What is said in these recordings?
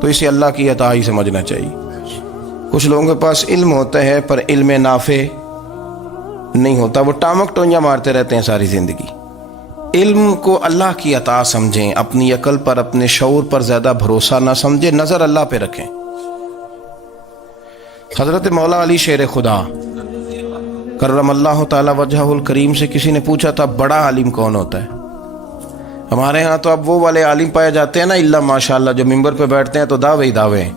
تو اسے اللہ کی عطا ہی سمجھنا چاہیے۔ کچھ لوگوں کے پاس علم ہوتا ہے پر علم نافع نہیں ہوتا، وہ ٹامک ٹونیاں مارتے رہتے ہیں ساری زندگی۔ علم کو اللہ کی عطا سمجھیں، اپنی عقل پر اپنے شعور پر زیادہ بھروسہ نہ سمجھیں، نظر اللہ پہ رکھیں۔ حضرت مولا علی شیر خدا کرم اللہ تعالی وجہہ الکریم سے کسی نے پوچھا تھا بڑا عالم کون ہوتا ہے؟ ہمارے ہاں تو اب وہ والے عالم پائے جاتے ہیں نا، اللہ ماشاءاللہ، جو ممبر پہ بیٹھتے ہیں تو دعوے ہی دعوے ہیں،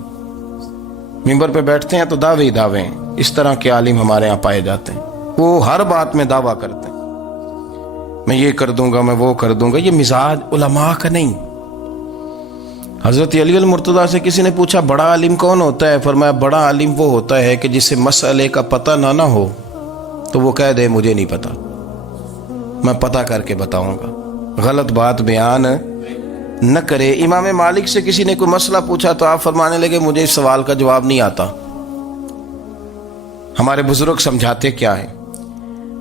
ممبر پہ بیٹھتے ہیں تو دعوے ہی دعوے ہیں۔ اس طرح کے عالم ہمارے ہاں پائے جاتے ہیں، وہ ہر بات میں دعویٰ کرتے ہیں، میں یہ کر دوں گا، میں وہ کر دوں گا۔ یہ مزاج علماء کا نہیں۔ حضرت علی المرتضیٰ سے کسی نے پوچھا بڑا عالم کون ہوتا ہے؟ فرمایا بڑا عالم وہ ہوتا ہے کہ جسے مسئلے کا پتہ نہ ہو تو وہ کہہ دے مجھے نہیں پتا، میں پتہ کر کے بتاؤں گا، غلط بات بیان نہ کرے۔ امام مالک سے کسی نے کوئی مسئلہ پوچھا تو آپ فرمانے لگے مجھے اس سوال کا جواب نہیں آتا، ہمارے بزرگ سمجھاتے کیا ہیں؟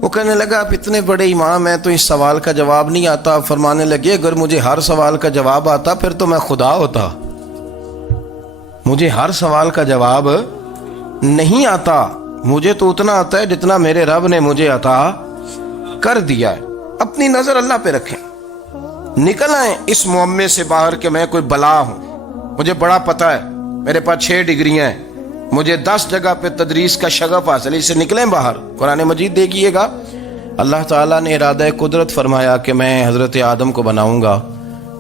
وہ کہنے لگا آپ اتنے بڑے امام ہیں تو اس سوال کا جواب نہیں آتا۔ آپ فرمانے لگے اگر مجھے ہر سوال کا جواب آتا پھر تو میں خدا ہوتا، مجھے ہر سوال کا جواب نہیں آتا، مجھے تو اتنا آتا ہے جتنا میرے رب نے مجھے عطا کر دیا ہے۔ اپنی نظر اللہ پہ رکھیں، نکل آئیں اس معمے سے باہر کہ میں کوئی بلا ہوں، مجھے بڑا پتہ ہے، میرے پاس 6 ڈگریاں ہیں، مجھے 10 جگہ پہ تدریس کا شغف حاصل ہے، اس سے نکلیں باہر۔ قرآن مجید دیکھیے گا، اللہ تعالیٰ نے ارادہ قدرت فرمایا کہ میں حضرت آدم کو بناؤں گا،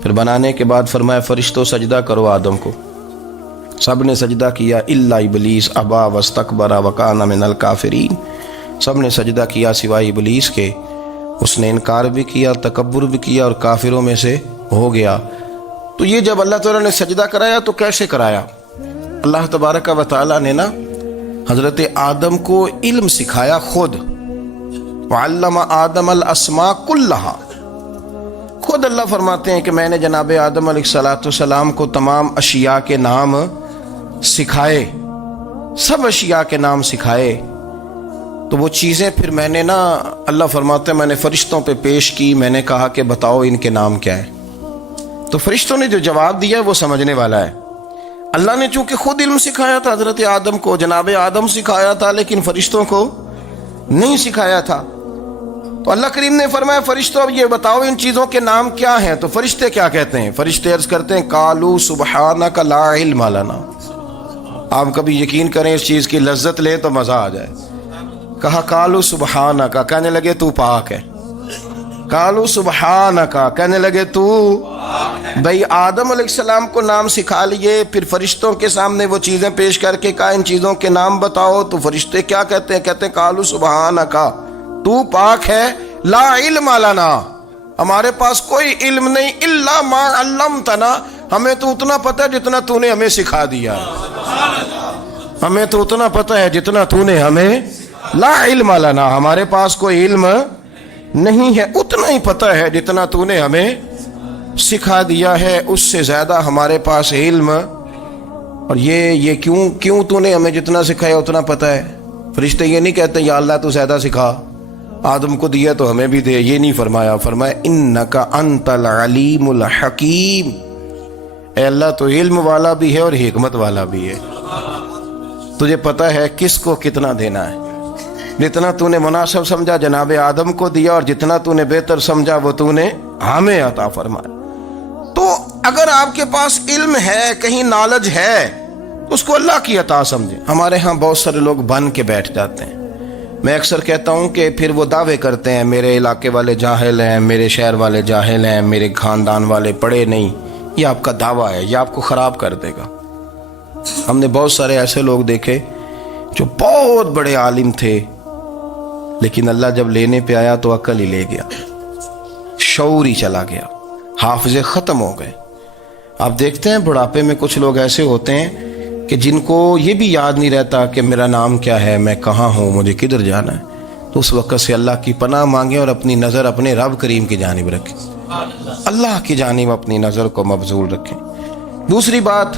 پھر بنانے کے بعد فرمایا فرشتوں سجدہ کرو آدم کو، سب نے سجدہ کیا الا ابلیس ابا واستکبر وکان من الکافرین، سب نے سجدہ کیا سوائے ابلیس کے، اس نے انکار بھی کیا، تکبر بھی کیا اور کافروں میں سے ہو گیا۔ تو یہ جب اللہ تعالیٰ نے سجدہ کرایا تو کیسے کرایا؟ اللہ تبارک و تعالیٰ نے نا حضرت آدم کو علم سکھایا خود، وعلم آدم الاسماء کلہا، خود اللہ فرماتے ہیں کہ میں نے جناب آدم علیہ السلام کو تمام اشیاء کے نام سکھائے، سب اشیاء کے نام سکھائے۔ تو وہ چیزیں پھر میں نے نا، اللہ فرماتے ہیں میں نے فرشتوں پہ پیش کی، میں نے کہا کہ بتاؤ ان کے نام کیا ہے، تو فرشتوں نے جو جواب دیا وہ سمجھنے والا ہے۔ اللہ نے چونکہ خود علم سکھایا تھا حضرت آدم کو، جناب آدم سکھایا تھا، لیکن فرشتوں کو نہیں سکھایا تھا۔ تو اللہ کریم نے فرمایا فرشتوں اب یہ بتاؤ ان چیزوں کے نام کیا ہیں؟ تو فرشتے کیا کہتے ہیں؟ فرشتے عرض کرتے ہیں قالوا سبحانک لا علم لنا۔ آپ کبھی یقین کریں اس چیز کی لذت لیں تو مزہ آ جائے۔ کہا قالوا سبحانک، کہنے لگے تو پاک ہے، قالوا سبحانک، کہنے لگے تو، بھئی آدم علیہ السلام کو نام سکھا لیے، پھر فرشتوں کے سامنے وہ چیزیں پیش کر کے کہا ان چیزوں کے نام بتاؤ، تو فرشتے کیا کہتے ہیں؟ کہتے ہیں قالوا سبحانک، تو پاک ہے، لا علم لنا، ہمارے پاس کوئی علم نہیں، الا ما علمتنا، ہمیں تو اتنا پتہ ہے جتنا تو نے ہمیں سکھا دیا ہے، ہمیں تو اتنا پتہ ہے جتنا تو نے ہمیں، لا علم لنا، ہمارے پاس کوئی علم نہیں ہے، اتنا ہی پتہ ہے جتنا تو نے ہمیں سکھا دیا ہے، اس سے زیادہ ہمارے پاس علم۔ اور یہ کیوں تو نے ہمیں جتنا سکھایا اتنا پتہ ہے؟ فرشتے یہ نہیں کہتے یا اللہ تو زیادہ سکھا، آدم کو دیا تو ہمیں بھی دے، یہ نہیں فرمایا، فرمایا انکا انت العلیم الحکیم، اے اللہ تو علم والا بھی ہے اور حکمت والا بھی ہے، تجھے پتہ ہے کس کو کتنا دینا ہے، جتنا تو نے مناسب سمجھا جناب آدم کو دیا، اور جتنا تو نے بہتر سمجھا وہ تو نے ہمیں عطا فرمایا۔ تو اگر آپ کے پاس علم ہے، کہیں نالج ہے، اس کو اللہ کی عطا سمجھیں۔ ہمارے ہاں بہت سارے لوگ بن کے بیٹھ جاتے ہیں، میں اکثر کہتا ہوں کہ پھر وہ دعوے کرتے ہیں میرے علاقے والے جاہل ہیں، میرے شہر والے جاہل ہیں، میرے خاندان والے پڑھے نہیں۔ یہ آپ کا دعویٰ ہے، یہ آپ کو خراب کر دے گا۔ ہم نے بہت سارے ایسے لوگ دیکھے جو بہت بڑے عالم تھے، لیکن اللہ جب لینے پہ آیا تو عقل ہی لے گیا، شعور ہی چلا گیا، حافظے ختم ہو گئے۔ آپ دیکھتے ہیں بڑھاپے میں کچھ لوگ ایسے ہوتے ہیں کہ جن کو یہ بھی یاد نہیں رہتا کہ میرا نام کیا ہے، میں کہاں ہوں، مجھے کدھر جانا ہے۔ تو اس وقت سے اللہ کی پناہ مانگیں اور اپنی نظر اپنے رب کریم کی جانب رکھیں، اللہ کی جانب اپنی نظر کو مبذول رکھیں۔ دوسری بات،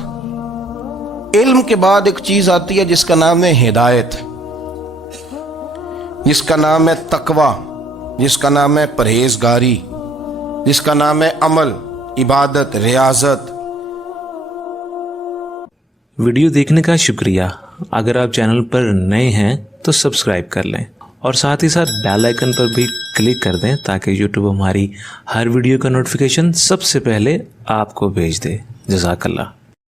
علم کے بعد ایک چیز آتی ہے جس کا نام ہے ہدایت، جس کا نام ہے تقوی، جس کا نام ہے پرہیزگاری، جس کا نام ہے عمل، عبادت، ریاضت۔ ویڈیو دیکھنے کا شکریہ. اگر آپ چینل پر نئے ہیں تو سبسکرائب کر لیں اور ساتھ ہی ساتھ بیل آئیکن پر بھی کلک کر دیں تاکہ یوٹیوب ہماری ہر ویڈیو کا نوٹیفیکیشن سب سے پہلے آپ کو بھیج دے. جزاک اللہ.